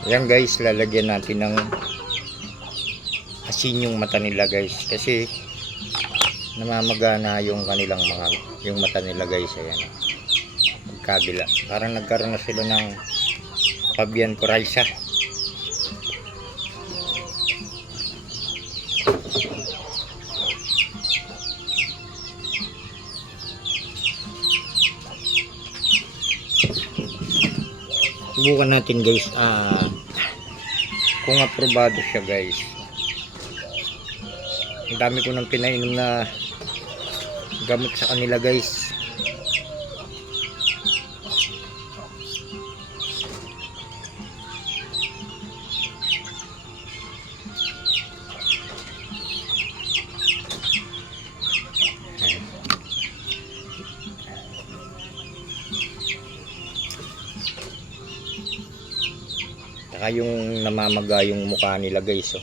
Ayan guys, lalagyan natin ng asin yung mata nila guys, kasi namamagana yung kanilang yung mata nila guys. Ayan, magkabila, parang nagkaroon na sila ng pabian coryza. Subukan natin guys, kung aprobado siya guys. Ang dami ko nang pinainom na gamot sa kanila guys. Saka yung namamaga yung mukha nila guys, oh.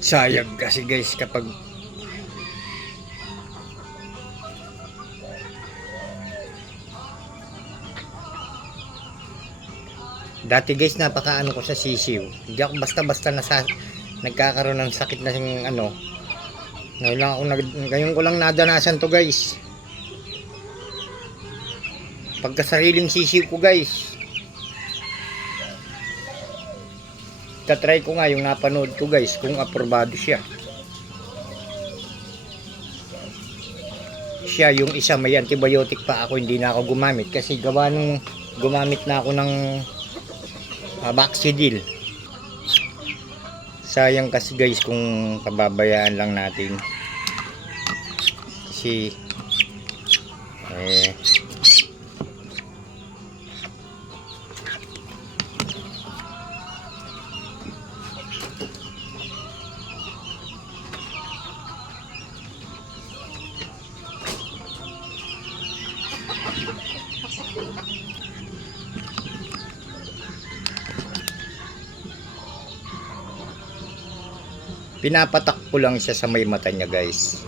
Sayang kasi guys kapag dati guys, napakaano ko sa sisiw. Hindi ako basta-basta nagkakaroon ng sakit na yung ano. Ngayon ko lang nadanasan to guys. Pagkasariling sisiw ko guys. Tatry ko nga yung napanood ko guys, kung aprobado siya. Siya yung isa, may antibiotic pa ako, hindi na ako gumamit. Kasi gawa nung gumamit na ako ng Baxidil. Sayang kasi guys kung pababayaan lang natin. Kasi pinapatak ko lang siya sa may mata niya guys.